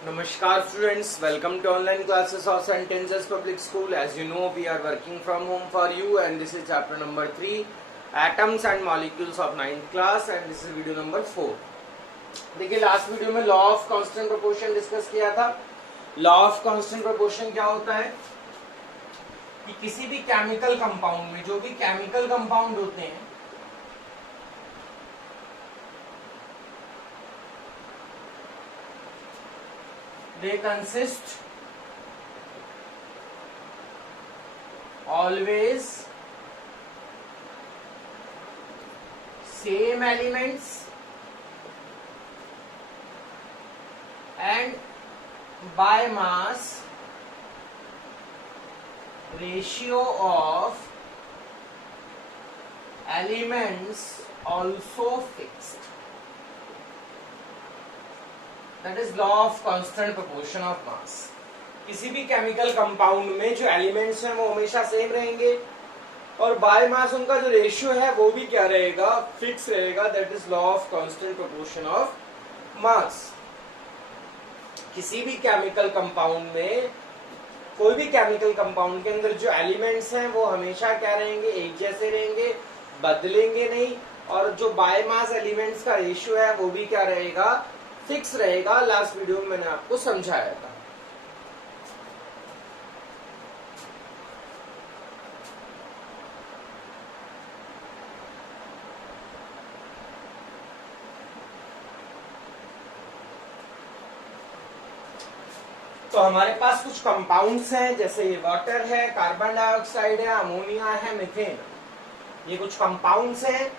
Namaskar students, welcome to online classes of St. Teresa's Public School. As you know, we are working from home for you and this is chapter number 3, Atoms and Molecules of 9th class and this is video number 4. देखिए last video में law of constant proportion discuss किया था। Law of constant proportion क्या होता है कि किसी भी केमिकल कंपाउंड में जो भी केमिकल कंपाउंड होते हैं they consist always same elements and by mass ratio of elements also fixed. That is law of constant proportion of mass. किसी भी केमिकल कंपाउंड में जो एलिमेंट्स हैं वो हमेशा सेम रहेंगे और बाय मास उनका जो रेशियो है वो भी क्या रहेगा, फिक्स रहेगा। That is law of constant proportion of mass. किसी भी केमिकल कंपाउंड में, कोई भी केमिकल कंपाउंड के अंदर जो एलिमेंट्स हैं वो हमेशा क्या रहेंगे, एक जैसे रहेंगे, बदलेंगे नहीं। और जो बाय मास एलिमेंट्स का रेशियो है वो भी क्या रहेगा, फिक्स रहेगा। लास्ट वीडियो में मैंने आपको समझाया था। तो हमारे पास कुछ कंपाउंड्स हैं, जैसे ये वाटर है, कार्बन डाइऑक्साइड है, अमोनिया है, मीथेन। ये कुछ कंपाउंड्स हैं।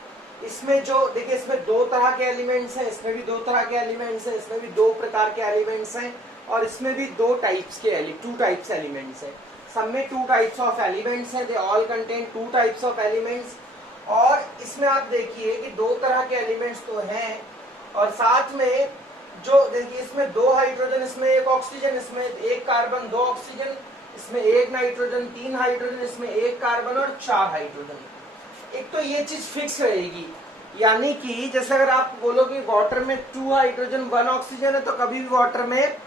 इसमें जो देखिए, इसमें दो तरह के एलिमेंट्स हैं, इसमें भी दो तरह के एलिमेंट्स हैं, इसमें भी दो प्रकार के एलिमेंट्स हैं और इसमें भी दो टाइप्स के टू टाइप्स एलिमेंट्स हैं। सब में टू टाइप्स ऑफ एलिमेंट्स हैं। They all contain two types of elements. और इसमें आप देखिए कि दो तरह के एलिमेंट्स तो हैं और साथ में जो देखिए इसमें दो हाइड्रोजन, इसमें एक ऑक्सीजन, इसमें एक कार्बन, दो ऑक्सीजन, इसमें एक नाइट्रोजन, तीन हाइड्रोजन, इसमें एक कार्बन और चार हाइड्रोजन। एक तो ये चीज फिक्स रहेगी, यानी कि जैसे अगर आप बोलो कि वाटर में 2 हाइड्रोजन 1 ऑक्सीजन है तो कभी भी वाटर में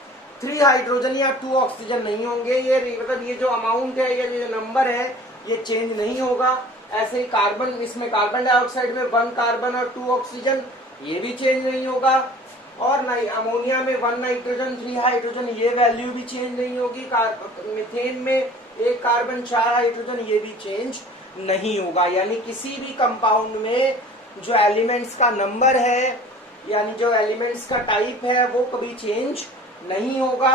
3 हाइड्रोजन या 2 ऑक्सीजन नहीं होंगे। ये मतलब ये जो अमाउंट है या जो नंबर है ये चेंज नहीं होगा। ऐसे ही कार्बन, इसमें कार्बन डाइऑक्साइड में 1 कार्बन और 2 ऑक्सीजन, ये भी चेंज नहीं होगा। और अमोनिया में 1 नाइट्रोजन 3 हाइड्रोजन, ये वैल्यू भी चेंज नहीं होगी। मीथेन में 1 कार्बन 4 हाइड्रोजन, ये भी चेंज नहीं होगा। यानी किसी भी कंपाउंड में जो एलिमेंट्स का नंबर है यानी जो एलिमेंट्स का टाइप है वो कभी चेंज नहीं होगा।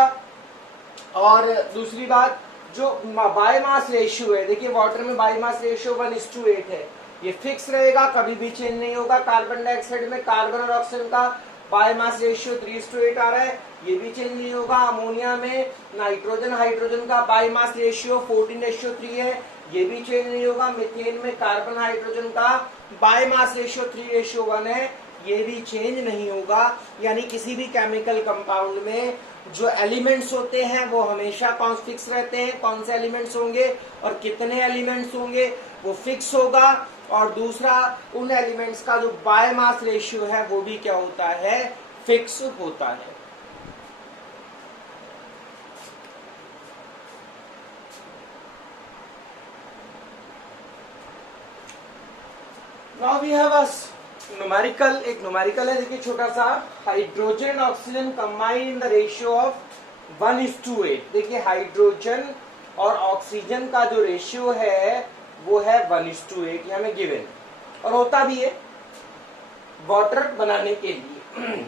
और दूसरी बात, जो बाय मास रेशियो है, देखिए वाटर में बाय मास रेशियो 1:8 है, ये फिक्स रहेगा, कभी भी चेंज नहीं होगा। कार्बन डाइऑक्साइड में कार्बन और ऑक्सीजन का बाय मास रेशियो 3:8 आ रहा है, ये भी चेंज नहीं होगा। अमोनिया में नाइट्रोजन हाइड्रोजन का बाय मास रेशियो 14:3 है, ये भी चेंज नहीं होगा। मीथेन में कार्बन हाइड्रोजन का बाय मास रेशियो 3:1 है, ये भी चेंज नहीं होगा। यानी किसी भी केमिकल कंपाउंड में जो एलिमेंट्स होते हैं वो हमेशा फिक्स रहते हैं। कौन से एलिमेंट्स होंगे और कितने एलिमेंट्स होंगे वो फिक्स होगा। और दूसरा, उन एलिमेंट्स का जो बाय मास रेशियो है वो भी क्या होता है, फिक्स होता है। Now we have a numerical, एक न्यूमेरिकल है, देखिए छोटा सा, hydrogen oxygen combine in the ratio of 1:8। देखिए हाइड्रोजन और ऑक्सीजन का जो रेशियो है वो है 1:8, ये हमें गिवन और होता भी है वाटर बनाने के लिए।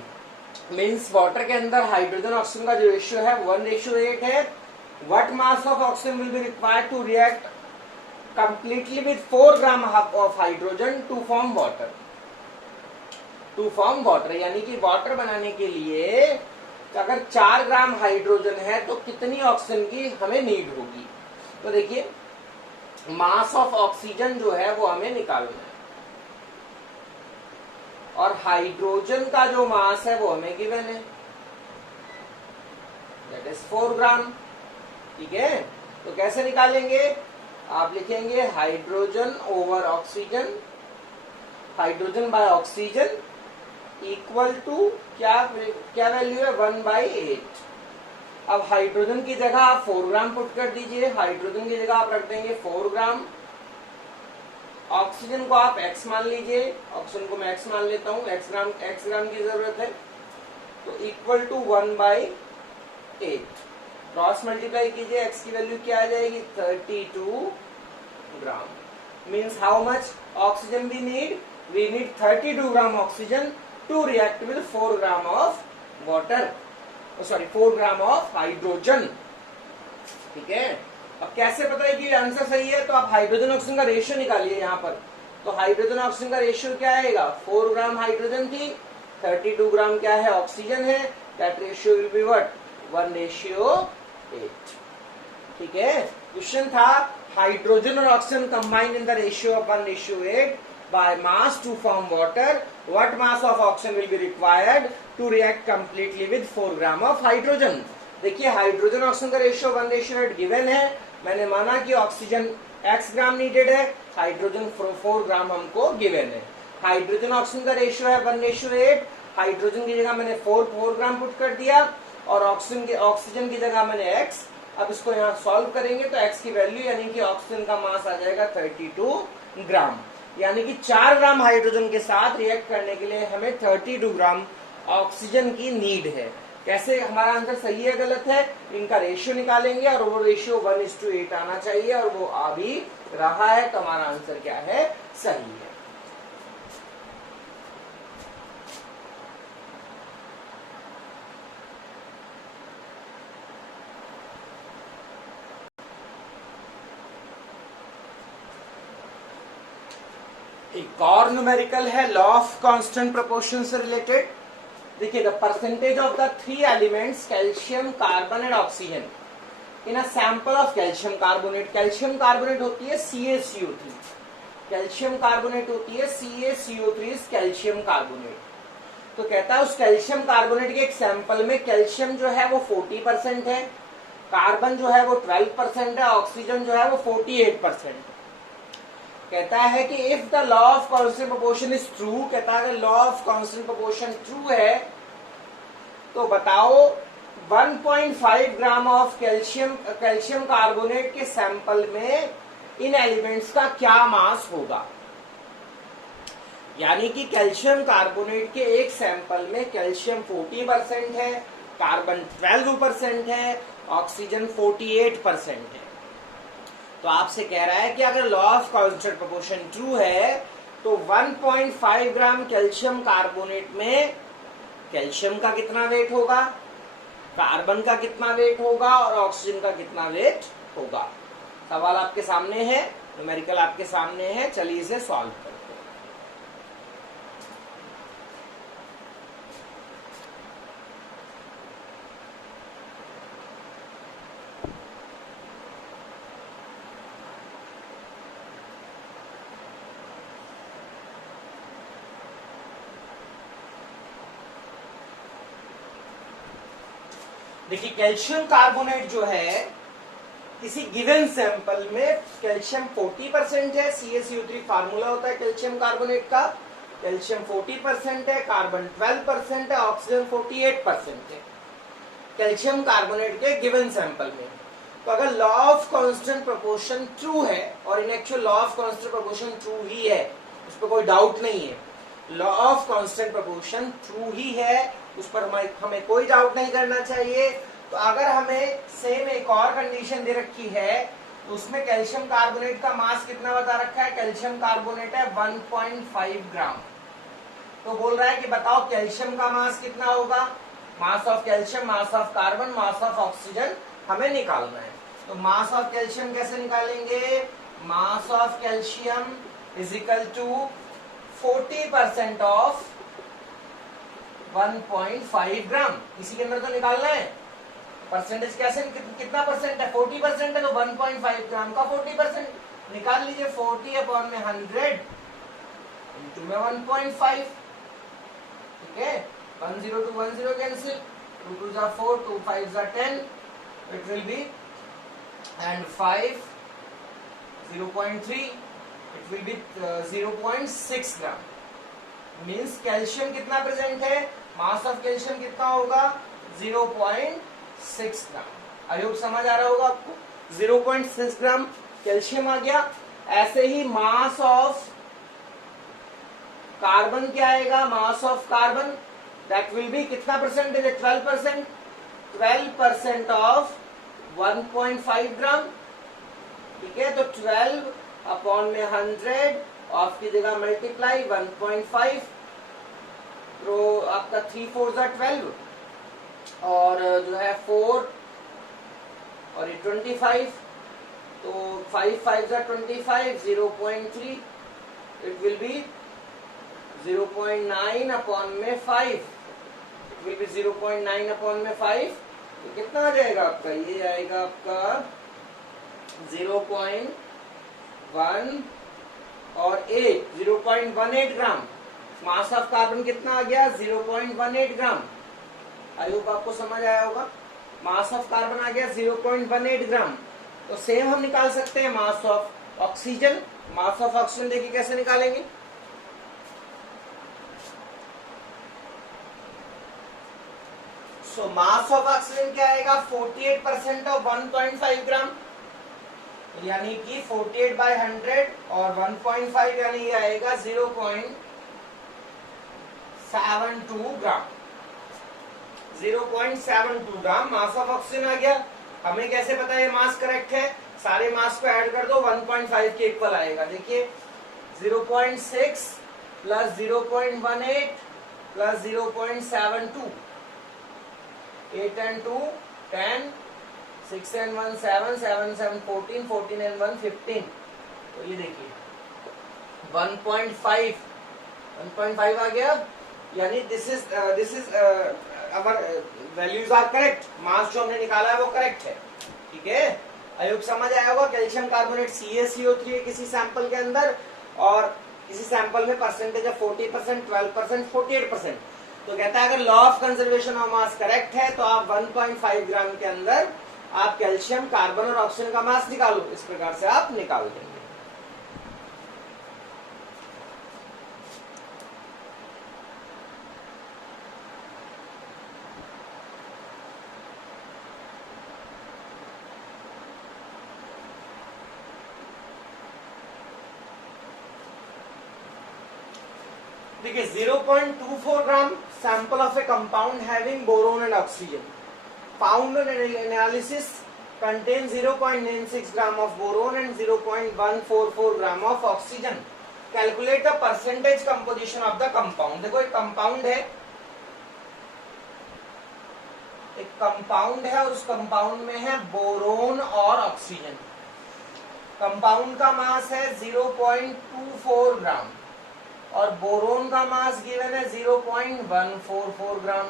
मीन्स वाटर के अंदर हाइड्रोजन ऑक्सीजन का जो रेशियो है 1:8 है। What mass of oxygen will be required to react completely with 4 gram of hydrogen to form water. To form water यानी कि वाटर बनाने के लिए अगर 4 ग्राम हाइड्रोजन है तो कितनी ऑक्सीजन की हमें नीड होगी। तो देखिए मास ऑफ ऑक्सीजन जो है वो हमें निकालना है और हाइड्रोजन का जो मास है वो हमें गिवन है, दैट इज 4 ग्राम। ठीक है, तो कैसे निकालेंगे, आप लिखेंगे hydrogen over oxygen, hydrogen by oxygen equal to क्या वैल्यू है 1/8। अब हाइड्रोजन की जगह आप 4 ग्राम पुट कर दीजिए, हाइड्रोजन की जगह आप रख देंगे 4 ग्राम, ऑक्सीजन को आप x मान लीजिए, ऑक्सीजन को मैं x मान लेता हूं, x ग्राम की जरूरत है, तो इक्वल टू 1/8, क्रॉस मल्टीप्लाई कीजिए, x की वैल्यू क्या आ जाएगी 32 gram. Means how much oxygen we need 32 gram oxygen to react with 4 gram of water, sorry 4 gram of hydrogen. ठीक है, अब कैसे पता है कि आंसर सही है, तो आप हाइड्रोजन ऑक्सीजन का रेशियो निकालिए यहाँ पर। तो हाइड्रोजन ऑक्सीजन का रेशियो क्या आएगा, 4 ग्राम हाइड्रोजन थी, 32 ग्राम क्या है ऑक्सीजन है, that ratio will be what 1:8। ठीक है, क्वेश्चन था हाइड्रोजन और oxygen combined in the ratio of 1:8 by mass to form water, what mass of oxygen will be required to react completely with 4 gram of hydrogen। देखिए hydrogen oxygen का ratio 1:8 given है, मैंने माना कि oxygen x ग्राम needed है, hydrogen 4 ग्राम हमको given है। Hydrogen oxygen का रेशियो है 1:8, हाइड्रोजन की जगह मैंने 4 ग्राम पुट कर दिया और ऑक्सीजन की जगह मैंने x। अब इसको यहाँ सॉल्व करेंगे तो x की वैल्यू यानी कि ऑक्सीजन का मास आ जाएगा 32 ग्राम, यानी कि 4 ग्राम हाइड्रोजन के साथ रिएक्ट करने के लिए हमें 32 ग्राम ऑक्सीजन की नीड है। कैसे हमारा आंसर सही है गलत है, इनका रेशियो निकालेंगे और वो रेशियो 1:8 आना चाहिए और वो आ भी रहा है, तो हमारा आंसर क्या है, सही है। एक और न्यूमेरिकल है लॉ ऑफ कांस्टेंट प्रोपोर्शन से रिलेटेड। देखिए, the percentage of the 3 elements calcium, carbon and oxygen in a sample of calcium carbonate. Calcium carbonate होती है CaCO3, कैल्शियम कार्बोनेट होती है CaCO3 कैल्शियम कार्बोनेट। तो कहता है उस कैल्शियम कार्बोनेट के एक सैंपल में कैल्शियम जो है वो 40% है, कार्बन जो है वो 12% है, ऑक्सीजन जो है वो 48% है। कहता है कि if the law of constant proportion is true, कहता है law of constant proportion true है तो बताओ 1.5 ग्राम ऑफ कैल्शियम कार्बोनेट के सैंपल में इन एलिमेंट्स का क्या मास होगा। यानी कि कैल्शियम कार्बोनेट के एक सैंपल में कैल्शियम 40% है, कार्बन 12% है, ऑक्सीजन 48% है। तो आपसे कह रहा है कि अगर law of constant proportion true है तो 1.5 ग्राम कैल्शियम कार्बोनेट में कैल्शियम का कितना वेट होगा, कार्बन का कितना वेट होगा और ऑक्सीजन का कितना वेट होगा। सवाल आपके सामने है, न्यूमेरिकल आपके सामने है, चलिए इसे सॉल्व करते हैं। देखिए कैल्शियम कार्बोनेट जो है किसी गिवन सैंपल में कैल्शियम 40% है, CaCO3 फार्मूला होता है कैल्शियम कार्बोनेट का, कैल्शियम 40% है, कार्बन 12% है, ऑक्सीजन 48% है कैल्शियम कार्बोनेट के गिवन सैंपल में। तो अगर law of constant proportion true है, और in actual law of constant proportion true ही है, उस पर कोई डाउट नहीं है, law of constant proportion true ही है, उस पर हमें कोई डाउट नहीं करना चाहिए। तो अगर हमें सेम एक और कंडीशन दे रखी है तो उसमें कैल्शियम कार्बोनेट का मास कितना बता रखा है, कैल्शियम कार्बोनेट है 1.5 ग्राम। तो बोल रहा है कि बताओ कैल्शियम का मास कितना होगा, mass of calcium, mass of carbon, mass of oxygen हमें निकालना है। तो मास ऑफ कैल्शियम कैसे निकालेंगे, mass of calcium is equal to 40% of 1.5 gram, इसी के अंदर तो निकालना है। परसेंटेज कैसे, कितना परसेंट है, 40% है, तो 1.5 ग्राम का 40% निकाल लीजिए, 40/100 इंटू में 1.5। ठीक है, 10 to 10 कैंसिल, 2 2 जा 4, 2 5 जा 10, it will be and 5 0.3, it will be 0.6 gram. Means calcium कितना प्रेजेंट है, मास ऑफ कैल्शियम कितना होगा 0.6 0.6 ग्राम। आई होप समझ आ रहा होगा आपको। 0.6 ग्राम कैल्शियम आ गया। ऐसे ही मास ऑफ कार्बन क्या आएगा, मास of carbon that will be कितना परसेंटेज है, 12%। 12% ऑफ 1.5 ग्राम, ठीक है। तो 12 अपॉन में 100, ऑफ की जगह मल्टीप्लाई 1.5, तो आपका 3 4 12, और जो है 4 और ये 25, तो 5 5 25, 0.3, इट विल बी 0.9 अपॉन में 5, इट विल बी 0.9 अपॉन में 5, तो कितना आ जाएगा आपका, ये आएगा आपका 0.1 और 8, 0.18 ग्राम। मास ऑफ कार्बन कितना आ गया, 0.18 ग्राम। आई होप आपको समझ आया होगा। मास ऑफ कार्बन आ गया 0.18 ग्राम। तो सेम हम निकाल सकते हैं मास of oxygen. Mass of oxygen देखिए कैसे निकालेंगे। सो मास ऑफ ऑक्सीजन क्या आएगा, 48% ऑफ 1.5 ग्राम, यानी कि 48 बाय 100 और 1.5 यानी ये आएगा 0.72 ग्राम। 0.72 ग्राम मास ऑफ ऑक्सीजन आ गया। हमें कैसे पता है मास करेक्ट है, सारे मास को ऐड कर दो 1.5 के इक्वल आएगा। देखिए 0.6 plus 0.18 plus 0.72, 8 and 2 10, 6 and 1 7, 7 7 14, 14 and 1 15। तो ये देखिए 1.5 आ गया, यानी this is our values are correct. Mass जो हमने निकाला है वो करेक्ट है, ठीक है। आई होप समझ आया होगा। कैल्शियम कार्बोनेट CaCO3 है किसी सैंपल के अंदर, और किसी सैंपल में परसेंटेज है 40%, 12%, 48%। तो कहता है अगर law of conservation of mass correct है तो आप 1.5 ग्राम के अंदर आप कैल्शियम कार्बन और ऑक्सीजन का मास निकालो। इस प्रकार से आप निकाल देंगे। देखिए 0.24 gram sample of A compound having boron and oxygen, found on analysis contain 0.96 gram of boron and 0.144 gram of oxygen. Calculate the percentage composition of the compound. देखो एक कंपाउंड है और उस कंपाउंड में है बोरोन और ऑक्सीजन। कंपाउंड का मास है 0.24 ग्राम और बोरोन का मास गिवन है 0.144 ग्राम।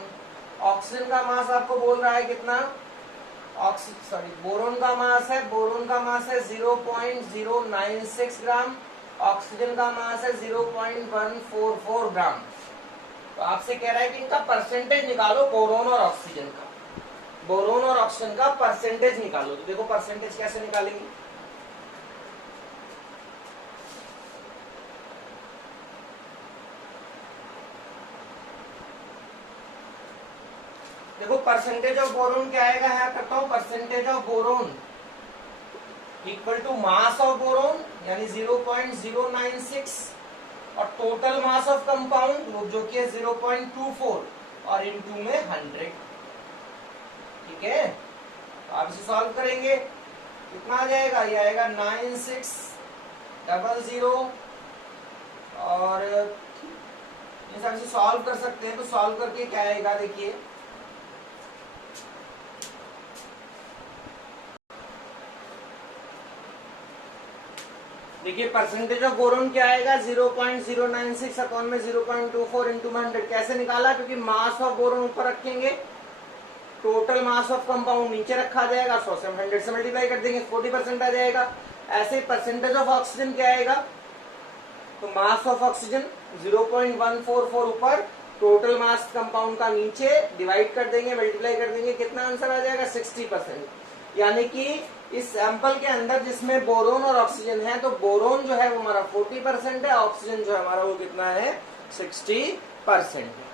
ऑक्सीजन का मास आपको बोल रहा है कितना, बोरोन का मास है 0.096 ग्राम, ऑक्सीजन का मास है 0.144 ग्राम। तो आपसे कह रहा है कि इनका परसेंटेज निकालो, बोरोन और ऑक्सीजन का। बोरोन और ऑक्सीजन का परसेंटेज निकालो। तो देखो परसेंटेज कैसे निकालेंगे। देखो परसेंटेज ऑफ बोरोन क्या आएगा, यहाँ करता हूं percentage of boron equal to mass of boron यानी 0.096 और टोटल मास ऑफ कंपाउंड जो कि है 0.24 और इनटू में 100, ठीक है। तो आप इसे सॉल्व करेंगे कितना आ जाएगा, ये आएगा 9600 और इस तरह से सॉल्व कर सकते हैं। तो सॉल्व करके क्या आएगा देखिए, देखिए परसेंटेज ऑफ बोरोन क्या आएगा 0.096 अपॉन में 0.24 इंटू 100। कैसे निकाला, क्योंकि मास ऑफ बोरोन ऊपर रखेंगे, टोटल मास ऑफ कंपाउंड नीचे रखा जाएगा, 100 से 100 से मल्टीप्लाई कर देंगे 40% आ जाएगा। ऐसे ही परसेंटेज ऑफ ऑक्सीजन क्या आएगा, तो मास ऑफ ऑक्सीजन 0.144 ऊपर, टोटल मास कंपाउंड का नीचे, डिवाइड कर देंगे, मल्टीप्लाई कर देंगे, कितना आंसर आ जाएगा 60%। यानी कि इस सैंपल के अंदर जिसमें बोरोन और ऑक्सीजन है, तो बोरोन जो है वो हमारा 40% है, ऑक्सीजन जो है हमारा वो कितना है 60% है।